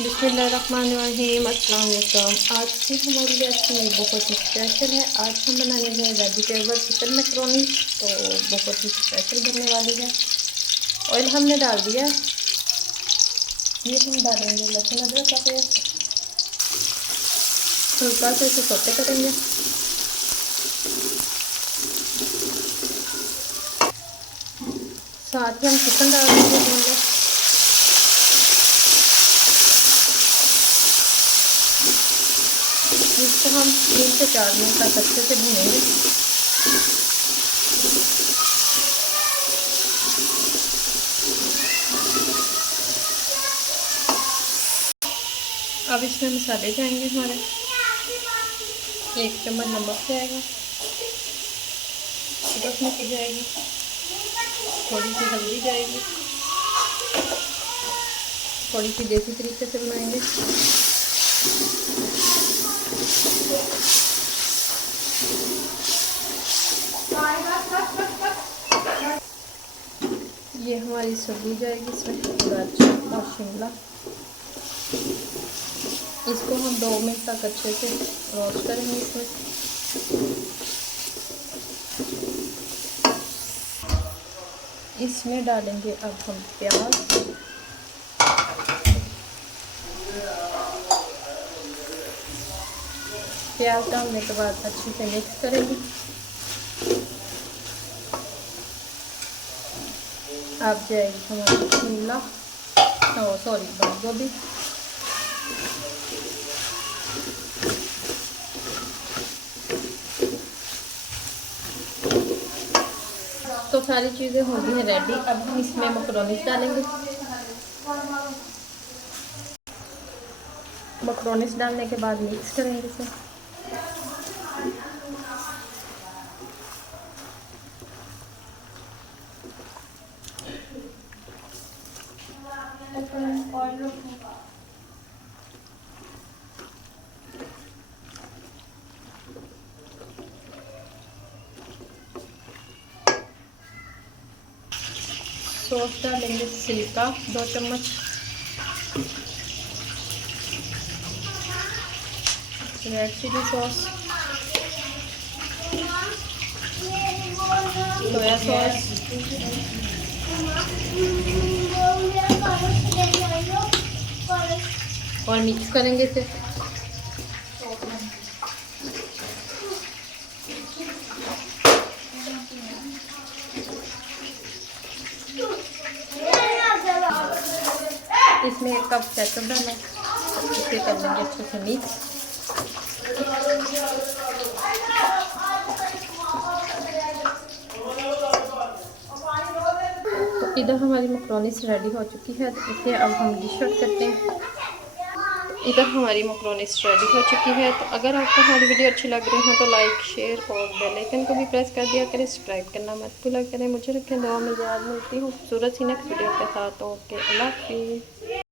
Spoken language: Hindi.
बिस्मिल्लाहिर्रहमानिर्रहीम, अस्सलाम वालेकुम। आज की हमारी रेसिपी बहुत ही स्पेशल है। आज हम बनाएंगे वेजिटेबल चिकन मैकरोनी, तो बहुत ही स्पेशल बनने वाली है। ऑयल हमने डाल दिया। ये हम डालेंगे लहसुन अदरक का पेस्ट, हल्का से इसे सौते करेंगे। साथ ही हम चिकन डाल देंगे। इसको हम 3 से 4 मिनट तक अच्छे से भूनेंगे। अब इसमें मसाले जाएंगे हमारे। 1 चम्मच नमक जाएगा, सूरज की जाएगी, थोड़ी सी हल्दी जाएगी, थोड़ी सी देसी तरीके से बनाएंगे। ये हमारी सब्जी जाएगी, इसमें गाजर और शिमला। इसको हम 2 मिनट तक अच्छे से रोस्ट करेंगे। इसमें डालेंगे अब हम प्याज। प्याज डालने के बाद अच्छे से मिक्स करेंगे। अब जाएगी हमारी शिमला, बंद गोभी। तो सारी चीज़ें हो गई हैं रेडी। अब हम इसमें मैकरोनीज डालेंगे। मैकरोनीज डालने के बाद मिक्स करेंगे इसे। सॉस डालेंगे सिरका 2 चम्मच, red chilli sauce, soya sauce, और मिक्स करेंगे इसे। इसमें 1 कप केचप डालें, इसे कर लेंगे अच्छे से मिक्स। तो इधर हमारी मैकरोनीज रेडी हो चुकी है, तो इसे अब हम डिश आउट करते हैं। इधर हमारी मैकरोनीज रेडी हो चुकी है। तो अगर आपको हमारी वीडियो अच्छी लग रही हो तो लाइक, शेयर और बेल आइकन को भी प्रेस कर दिया करें। सब्सक्राइब करना मत भूला करें। मुझे रखें दुआ में याद। मिलती हूँ खूबसूरत सी नेक्स्ट वीडियो के साथ। ओके, अल्लाह हाफिज़।